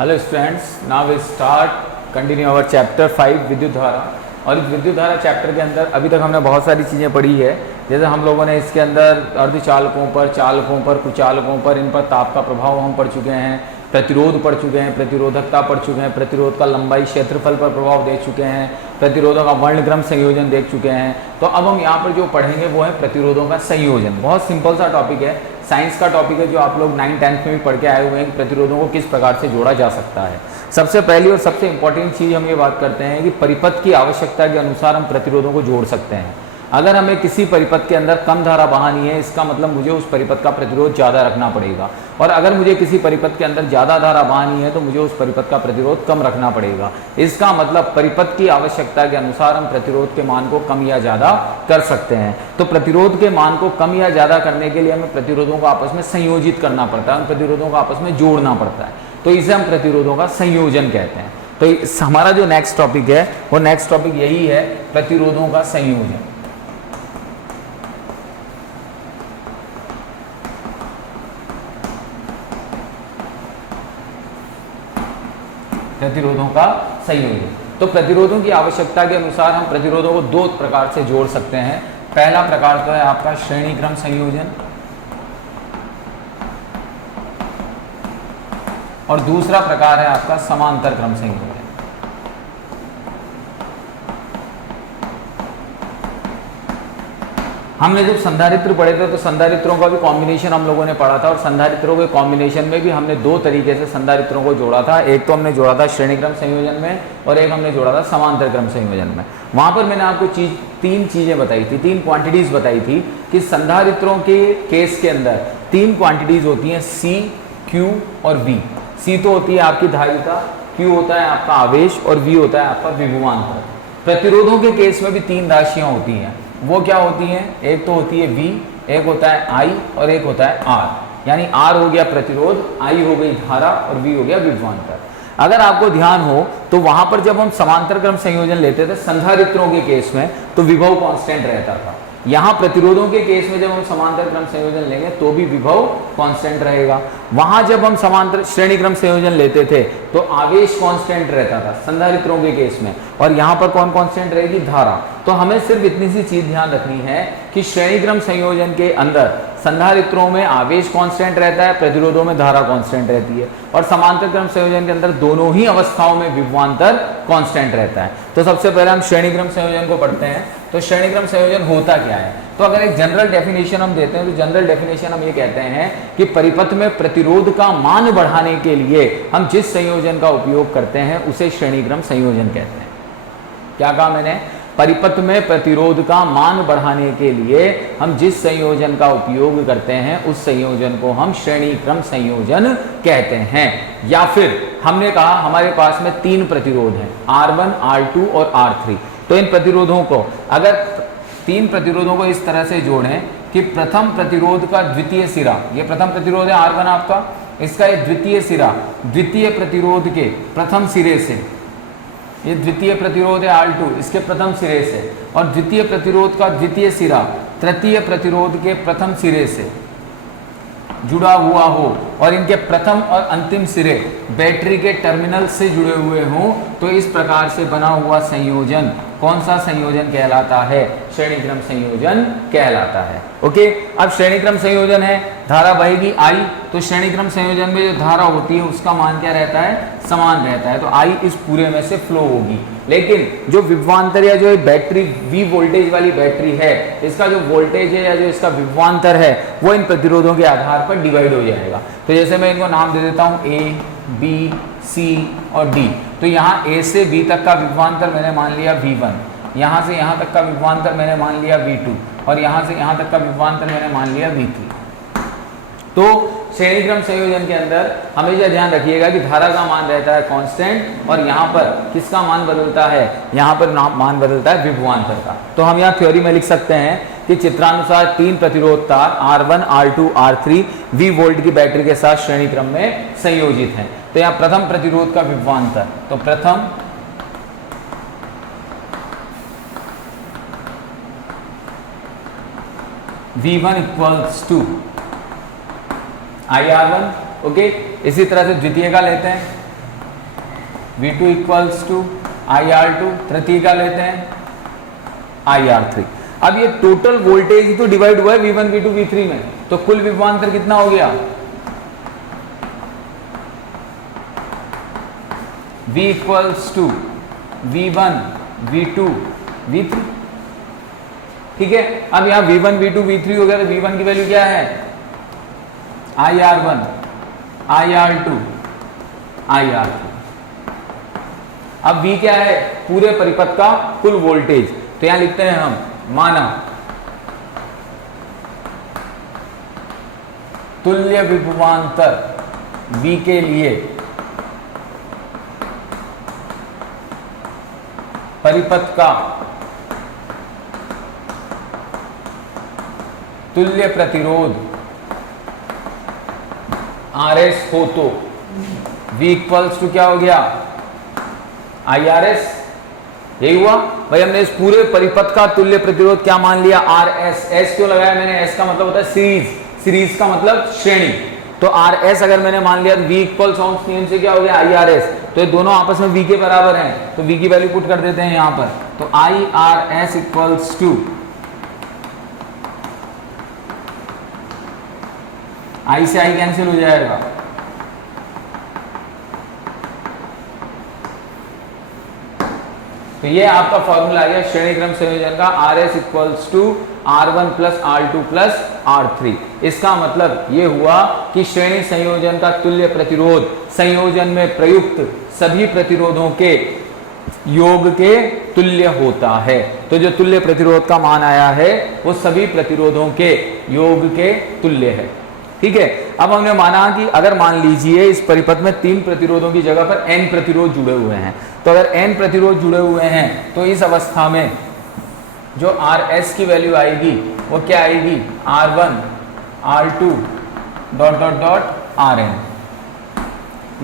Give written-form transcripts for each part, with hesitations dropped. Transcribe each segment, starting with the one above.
Hello students, now we start continue our chapter 5 विद्युत धारा। और इस विद्युत धारा चैप्टर के अंदर अभी तक हमने बहुत सारी चीज़ें पढ़ी है। जैसे हम लोगों ने इसके अंदर अर्धचालकों पर, चालकों पर, कुचालकों पर, इन पर ताप का प्रभाव हम पढ़ चुके हैं, प्रतिरोध पढ़ चुके हैं, प्रतिरोधकता पढ़ चुके हैं, प्रतिरोध का लंबाई क्षेत्रफल पर प्रभाव देख चुके हैं, प्रतिरोधों का वर्णक्रम संयोजन देख चुके हैं। तो अब हम यहाँ पर जो पढ़ेंगे वो है प्रतिरोधों का संयोजन। बहुत सिंपल सा टॉपिक है, साइंस का टॉपिक है जो आप लोग 9-10 में भी पढ़ के आए हुए हैं कि प्रतिरोधों को किस प्रकार से जोड़ा जा सकता है। सबसे पहली और सबसे इंपॉर्टेंट चीज़ हम ये बात करते हैं कि परिपथ की आवश्यकता के अनुसार हम प्रतिरोधों को जोड़ सकते हैं। अगर हमें किसी परिपथ के अंदर कम धारा बहानी है, इसका मतलब मुझे उस परिपथ का प्रतिरोध ज़्यादा रखना पड़ेगा, और अगर मुझे किसी परिपथ के अंदर ज़्यादा धारा बहानी है तो मुझे उस परिपथ का प्रतिरोध कम रखना पड़ेगा। इसका मतलब परिपथ की आवश्यकता के अनुसार हम प्रतिरोध के मान को कम या ज़्यादा कर सकते हैं। तो प्रतिरोध के मान को कम या ज़्यादा करने के लिए हमें प्रतिरोधों को आपस में संयोजित करना पड़ता है, उन प्रतिरोधों को आपस में जोड़ना पड़ता है, तो इसे हम प्रतिरोधों का संयोजन कहते हैं। तो हमारा जो नेक्स्ट टॉपिक है वो नेक्स्ट टॉपिक यही है, प्रतिरोधों का संयोजन। प्रतिरोधों का संयोजन। तो प्रतिरोधों की आवश्यकता के अनुसार हम प्रतिरोधों को दो प्रकार से जोड़ सकते हैं। पहला प्रकार तो है आपका श्रेणी क्रम संयोजन, और दूसरा प्रकार है आपका समांतर क्रम संयोजन। हमने जब संधारित्र पढ़े थे तो संधारित्रों का भी कॉम्बिनेशन हम लोगों ने पढ़ा था, और संधारित्रों के कॉम्बिनेशन में भी हमने दो तरीके से संधारित्रों को जोड़ा था। एक तो हमने जोड़ा था श्रेणी क्रम संयोजन में, और एक हमने जोड़ा था समांतर क्रम संयोजन में। वहां पर मैंने आपको तीन चीजें बताई थी, तीन क्वांटिटीज बताई थी कि संधारित्रों के केस के अंदर तीन क्वांटिटीज होती हैं, सी, क्यू और वी। सी तो होती है आपकी धारिता, क्यू होता है आपका आवेश, और वी होता है आपका विभवांतर। प्रतिरोधों के केस में भी तीन राशियां होती हैं। वो क्या होती हैं? एक तो होती है V, एक होता है I और एक होता है R। यानी R हो गया प्रतिरोध, I हो गई धारा और V हो गया विभवांतर। अगर आपको ध्यान हो तो वहां पर जब हम समांतर क्रम संयोजन लेते थे संधारित्रों के केस में तो विभव कांस्टेंट रहता था। यहाँ प्रतिरोधों के केस में जब हम समांतर क्रम संयोजन लेंगे तो भी विभव कांस्टेंट रहेगा। वहां जब हम समांतर श्रेणी क्रम संयोजन लेते थे तो आवेश कांस्टेंट रहता था संधारित्रों के केस में, और यहाँ पर कौन कांस्टेंट रहेगी? धारा। तो हमें सिर्फ इतनी सी चीज ध्यान रखनी है कि श्रेणी क्रम संयोजन के अंदर संधारित्रों में आवेश कांस्टेंट रहता है, प्रतिरोधों में धारा कांस्टेंट रहती है, और समांतर क्रम संयोजन के अंदर दोनों ही अवस्थाओं में विभवांतर कांस्टेंट रहता है। तो सबसे पहले हम श्रेणी क्रम संयोजन को पढ़ते हैं। तो श्रेणी क्रम संयोजन होता क्या है? तो अगर एक जनरल डेफिनेशन हम देते हैं तो जनरल डेफिनेशन हम ये कहते हैं कि परिपथ में प्रतिरोध का मान बढ़ाने के लिए हम जिस संयोजन का उपयोग करते हैं उसे श्रेणी क्रम संयोजन कहते हैं। क्या कहा मैंने? परिपथ में प्रतिरोध का मान बढ़ाने के लिए हम जिस संयोजन का उपयोग करते हैं उस संयोजन को हम श्रेणी क्रम संयोजन कहते हैं। या फिर हमने कहा हमारे पास में तीन प्रतिरोध हैं, R1, R2 और R3। तो इन प्रतिरोधों को अगर तीन प्रतिरोधों को इस तरह से जोड़ें कि प्रथम प्रतिरोध का द्वितीय सिरा, ये प्रथम प्रतिरोध है R1 आपका, इसका एक द्वितीय सिरा द्वितीय प्रतिरोध के प्रथम सिरे से, ये द्वितीय प्रतिरोध है R2, इसके प्रथम सिरे से, और द्वितीय प्रतिरोध का द्वितीय सिरा तृतीय प्रतिरोध के प्रथम सिरे से जुड़ा हुआ हो, और इनके प्रथम और अंतिम सिरे बैटरी के टर्मिनल से जुड़े हुए हों, तो इस प्रकार से बना हुआ संयोजन कौन सा संयोजन कहलाता है? श्रेणी क्रम संयोजन कहलाता है। ओके, अब श्रेणी क्रम संयोजन है, धारा बहेगी I, तो श्रेणी क्रम संयोजन में जो धारा होती है उसका मान क्या रहता है? समान रहता है। तो I इस पूरे में से फ्लो होगी, लेकिन जो विभवांतर या जो बैटरी V वोल्टेज वाली बैटरी है, इसका जो वोल्टेज है या जो इसका विभवांतर है वो इन प्रतिरोधों के आधार पर डिवाइड हो जाएगा। तो जैसे मैं इनको नाम दे देता हूँ A, B, C और D। तो यहाँ A से B तक का विभवांतर मैंने मान लिया V1, यहाँ से यहाँ तक का विभवांतर मैंने मान लिया V2, और यहाँ से यहाँ तक का विभवांतर मैंने मान लिया V3। तो श्रेणी क्रम संयोजन के अंदर हमेशा ध्यान रखिएगा कि धारा का मान रहता है कांस्टेंट, और यहाँ पर किसका मान बदलता है? यहाँ पर मान बदलता है विभवांतर का। तो हम यहाँ थ्योरी में लिख सकते हैं कि चित्रानुसार तीन प्रतिरोध तार R1, R2, R3 V volt की बैटरी के साथ श्रेणी क्रम में संयोजित हैं। तो यहाँ प्रथम प्रतिरोध का विभवांतर, तो प्रथम V1 equals to IR1। Okay, इसी तरह से द्वितीय का लेते हैं, V2 इक्वल्स टू IR2, तृतीय का लेते हैं IR3। अब ये टोटल वोल्टेज ही तो डिवाइड हुआ है V1 V2 V3 में, तो कुल विभवांतर कितना हो गया? V equals to V1 V2 V3, ठीक है। अब यहां V1 V2 V3 हो गया, तो V1 की वैल्यू क्या है? IR1 IR2 IR3। अब V क्या है? पूरे परिपथ का कुल वोल्टेज, तो यहां लिखते हैं हम, माना तुल्य विभवांतर V के लिए परिपथ का तुल्य प्रतिरोध RS हो तो V इक्वल्स टू क्या हो गया? IRS। यही हुआ भाई, हमने इस पूरे परिपथ का तुल्य प्रतिरोध क्या मान लिया? RS। S क्यों लगाया मैंने? S का मतलब होता है सीरीज, सीरीज का मतलब श्रेणी। तो RS अगर मैंने मान लिया तो V इक्वल्स ओम्स नियम से क्या हो गया? IRS। तो ये दोनों आपस में V के बराबर हैं, तो V की वैल्यू पुट कर देते हैं यहां पर। तो IRS इक्वल्स टू I से I कैंसिल हो जाएगा, तो ये आपका फॉर्मूला आ गया श्रेणी क्रम संयोजन का, RS equals to R1 plus R2 plus R3। इसका मतलब ये हुआ कि श्रेणी संयोजन का तुल्य प्रतिरोध संयोजन में प्रयुक्त सभी प्रतिरोधों के योग के तुल्य होता है। तो जो तुल्य प्रतिरोध का मान आया है वो सभी प्रतिरोधों के योग के तुल्य है, ठीक है। अब हमने माना कि अगर मान लीजिए इस परिपथ में 3 प्रतिरोधों की जगह पर n प्रतिरोध जुड़े हुए हैं, तो अगर n प्रतिरोध जुड़े हुए हैं तो इस अवस्था में जो RS की वैल्यू आएगी वो क्या आएगी? R1 R2 dot dot dot Rn।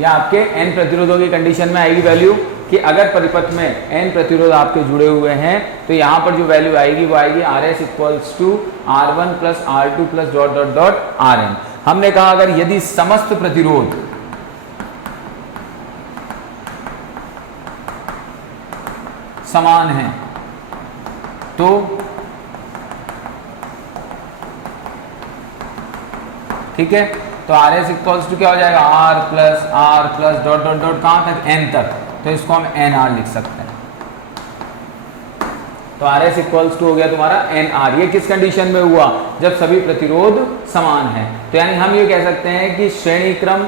यह आपके n प्रतिरोधों की कंडीशन में आएगी वैल्यू कि अगर परिपथ में n प्रतिरोध आपके जुड़े हुए हैं तो यहां पर जो वैल्यू आएगी वो आएगी RS equals to R1 plus R2 plus dot dot dot Rn। हमने कहा अगर यदि समस्त प्रतिरोध समान है तो ठीक है, तो RS इक्वल्स टू क्या हो जाएगा? R plus dot dot dot कहां तक? n तक, तो इसको हम NR लिख सकते हैं। तो RS इक्वल्स टू हो गया तुम्हारा NR। ये किस कंडीशन में हुआ? जब सभी प्रतिरोध समान है। तो यानी हम ये कह सकते हैं कि श्रेणी क्रम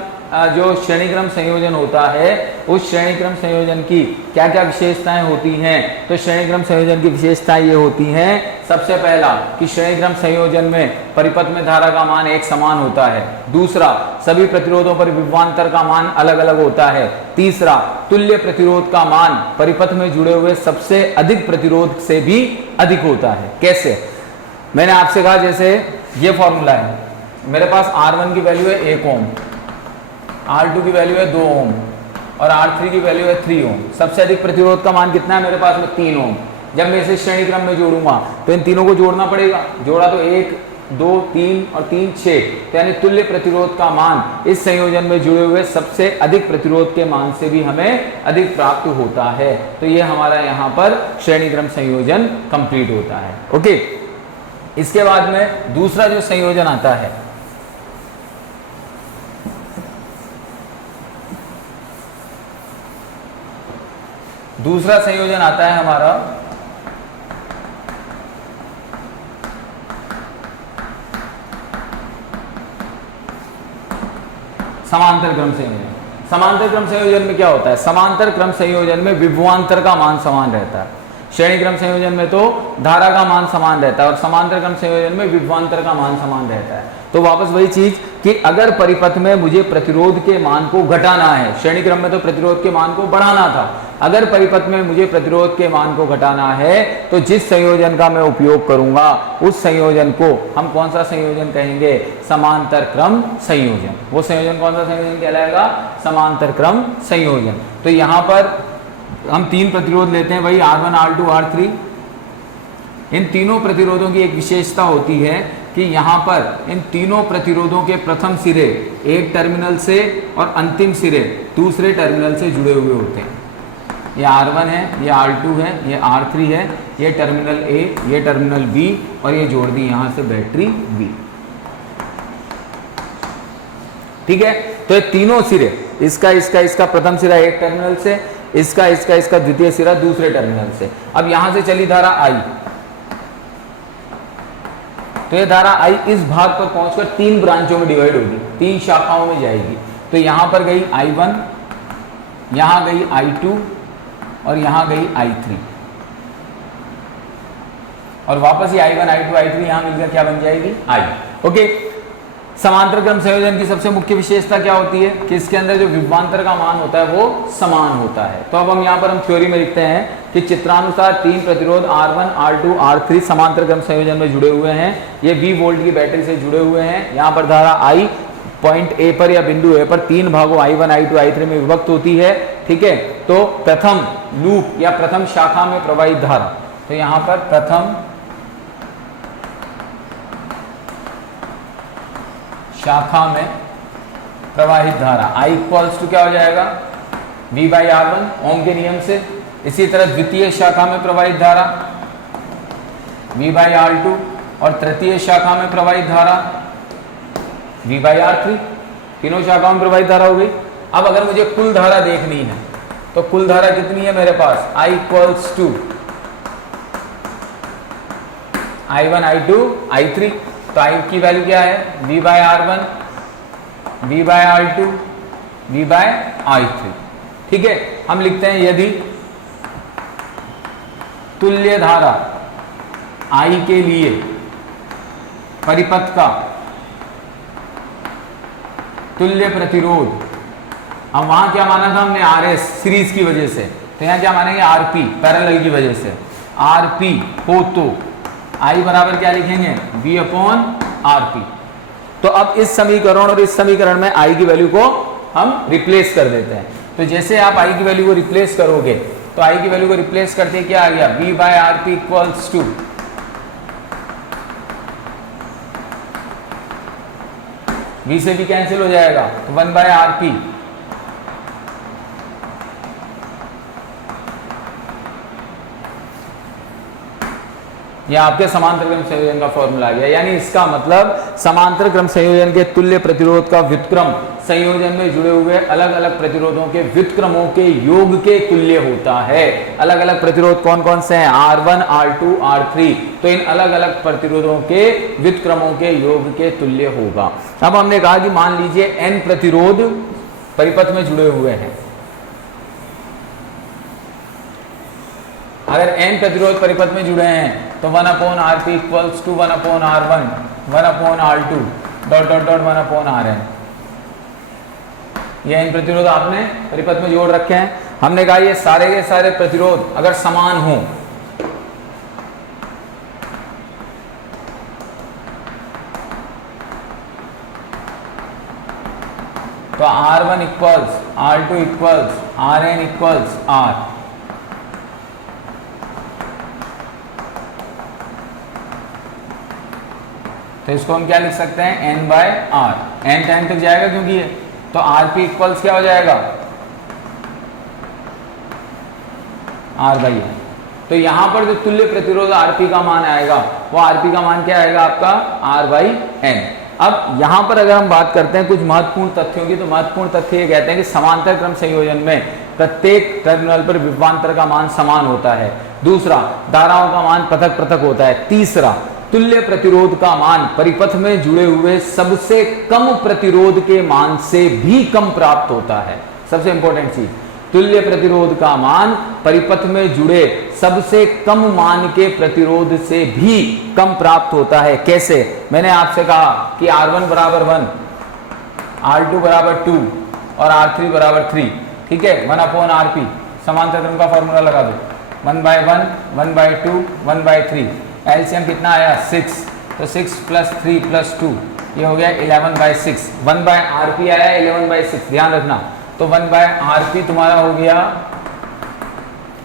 जो श्रेणी क्रम संयोजन होता है उस श्रेणी क्रम संयोजन की क्या क्या विशेषताएं होती हैं? तो श्रेणी क्रम संयोजन की विशेषताएं ये होती हैं, सबसे पहला कि श्रेणी क्रम संयोजन में परिपथ में धारा का मान एक समान होता है। दूसरा, सभी प्रतिरोधों पर विभवांतर का मान अलग अलग होता है। तीसरा, तुल्य प्रतिरोध का मान परिपथ में जुड़े हुए सबसे अधिक प्रतिरोध से भी अधिक होता है। कैसे? मैंने आपसे कहा जैसे ये फॉर्मूला है, मेरे पास R1 की वैल्यू है 1 ओम, R2 की वैल्यू है 2 ओम और R3 की वैल्यू है 3 ओम। सबसे अधिक प्रतिरोध का मान कितना है मेरे पास में? 3 ओम। जब मैं इसे श्रेणी क्रम में जोड़ूंगा तो इन तीनों को जोड़ना पड़ेगा। जोड़ा तो 1 2 3 और 3 6, तो यानी तुल्य प्रतिरोध का मान इस संयोजन में जुड़े हुए सबसे अधिक प्रतिरोध के मान से भी हमें अधिक प्राप्त होता है। तो ये हमारा यहाँ पर श्रेणी क्रम संयोजन कंप्लीट होता है। ओके, इसके बाद में दूसरा जो संयोजन आता है हमारा समांतर क्रम संयोजन। समांतर क्रम संयोजन में क्या होता है? समांतर क्रम संयोजन में विभवांतर का मान समान रहता है। श्रेणी क्रम संयोजन में तो धारा का मान समान रहता है और समांतर क्रम संयोजन में विभवांतर का मान समान रहता है। तो वापस वही चीज कि अगर परिपथ में मुझे प्रतिरोध के मान को घटाना है, श्रेणी क्रम में तो प्रतिरोध के मान को बढ़ाना था, अगर परिपथ में मुझे प्रतिरोध के मान को घटाना है तो जिस संयोजन का मैं उपयोग करूंगा उस संयोजन को हम कौन सा संयोजन कहेंगे? समांतर क्रम संयोजन। वो संयोजन कौन सा संयोजन कहलाएगा? समांतर क्रम संयोजन। तो यहां पर हम 3 प्रतिरोध लेते हैं भाई, R1 R2 R3। इन तीनों प्रतिरोधों की एक विशेषता होती है कि यहाँ पर इन तीनों प्रतिरोधों के प्रथम सिरे एक टर्मिनल से और अंतिम सिरे दूसरे टर्मिनल से जुड़े हुए होते हैं। ये R1 है, ये R2 है, ये R3 है, ये टर्मिनल A, ये टर्मिनल B और ये जोड़ दी यहाँ से बैटरी B। ठीक है, तो ये तीनों सिरे, इसका प्रथम सिरा एक टर्मिनल से, इसका द्वितीय सिरा दूसरे टर्मिनल से। अब यहां से चली धारा I, तो ये धारा I इस भाग पर पहुंचकर 3 ब्रांचों में डिवाइड होगी, 3 शाखाओं में जाएगी। तो यहां पर गई I1, यहां गई I2 और यहां गई I3 और वापस ये I1, I2, I3 यहां मिलकर क्या बन जाएगी, I। ओके, समांतर क्रम संयोजन की सबसे मुख्य विशेषता क्या होती है कि इसके अंदर जो विभवांतर का मान होता है वो समान होता है। तो अब हम यहाँ पर थ्योरी में लिखते हैं कि चित्रानुसार 3 प्रतिरोध R1, R2, R3 समांतर क्रम संयोजन में जुड़े हुए हैं। ये 20 वोल्ट की बैटरी से जुड़े हुए हैं। यहाँ पर धारा I पॉइंट A पर या बिंदु A पर 3 भागों I1, I2, I3 में विभक्त होती है। ठीक है, तो प्रथम लूप या प्रथम शाखा में प्रवाहित धारा, तो यहाँ पर प्रथम शाखा में प्रवाहित धारा I इक्वल्स टू क्या हो जाएगा, V/R1 ओम के नियम से। इसी तरह द्वितीय शाखा में प्रवाहित धारा V/R2 और तृतीय शाखा में प्रवाहित धारा V/R3। तीनों शाखाओं में प्रवाहित धारा हो गई। अब अगर मुझे कुल धारा देखनी है तो कुल धारा कितनी है मेरे पास, I equals to I1, I2, I3। तो I की वैल्यू क्या है, V/R1, V/R2, V/I3। ठीक है, हम लिखते हैं यदि तुल्य धारा I के लिए परिपथ का तुल्य प्रतिरोध, अब वहां क्या माना था हमने, RS सीरीज की वजह से, तो यहां क्या मानेंगे, RP पैरेलल की वजह से। RP हो तो I बराबर क्या लिखेंगे, V/RP। तो अब इस समीकरण और इस समीकरण में I की वैल्यू को हम रिप्लेस कर देते हैं। तो जैसे आप I की वैल्यू को रिप्लेस करोगे तो I की वैल्यू को रिप्लेस करते क्या आ गया, V/RP इक्वल्स टू V से भी कैंसिल हो जाएगा तो 1/RP। यह आपके समांतर क्रम संयोजन का फॉर्मूला आ गया। यानी इसका मतलब समांतर क्रम संयोजन के तुल्य प्रतिरोध का व्युत्क्रम संयोजन में जुड़े हुए अलग अलग प्रतिरोधों के व्युत्क्रमों के योग के तुल्य होता है। अलग अलग प्रतिरोध कौन कौन से हैं, R1, R2, R3। तो इन अलग अलग प्रतिरोधों के व्युत्क्रमों के योग के तुल्य होगा। अब हमने कहा कि मान लीजिए n प्रतिरोध परिपथ में जुड़े हुए हैं। अगर n प्रतिरोध परिपथ में जुड़े हैं तो 1/RP equals to 1/R1, 1/R2 dot dot dot 1/Rn। ये n प्रतिरोध आपने परिपथ में जोड़ रखे हैं। हमने कहा ये सारे के सारे प्रतिरोध अगर समान हो तो R1 equals R2 equals Rn equals R। तो इसको हम क्या लिख सकते हैं, N/R। N टाइम तक जाएगा क्योंकि ये, तो RP इक्वल्स क्या हो जाएगा, R/N। तो यहां पर जो तुल्य प्रतिरोध RP का मान आएगा वो RP का मान क्या आएगा आपका, R/N। अब यहां पर अगर हम बात करते हैं कुछ महत्वपूर्ण तथ्यों की, तो महत्वपूर्ण तथ्य ये कहते हैं कि समांतर क्रम संयोजन में प्रत्येक टर्मिनल पर विभवांतर का मान समान होता है। दूसरा, धाराओं का मान पृथक पृथक होता है। तीसरा, तुल्य प्रतिरोध का मान परिपथ में जुड़े हुए सबसे कम प्रतिरोध के मान से भी कम प्राप्त होता है। सबसे इंपॉर्टेंट चीज, तुल्य प्रतिरोध का मान परिपथ में जुड़े सबसे कम मान के प्रतिरोध से भी कम प्राप्त होता है। कैसे, मैंने आपसे कहा कि R1 बराबर 1, R2 बराबर 2 और R3 बराबर 3। ठीक है, 1/RP समांतर क्रम का फॉर्मूला लगा दो, 1/1, 1/2, 1/3। एलसीएम कितना आया, 6। तो 6 + 3 + 2 ये हो गया 11/6। 1/RP आया 11/6, ध्यान रखना। तो 1/RP तुम्हारा हो गया,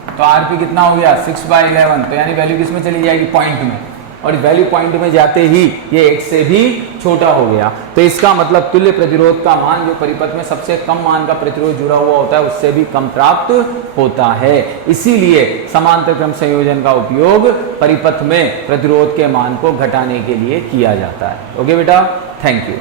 तो RP कितना हो गया, 6/11। तो यानी वैल्यू किस में चली जाएगी, पॉइंट में। और वैल्यू पॉइंट में जाते ही ये 1 से भी छोटा हो गया। तो इसका मतलब तुल्य प्रतिरोध का मान जो परिपथ में सबसे कम मान का प्रतिरोध जुड़ा हुआ होता है उससे भी कम प्राप्त होता है। इसीलिए समांतर क्रम संयोजन का उपयोग परिपथ में प्रतिरोध के मान को घटाने के लिए किया जाता है। ओके बेटा, थैंक यू।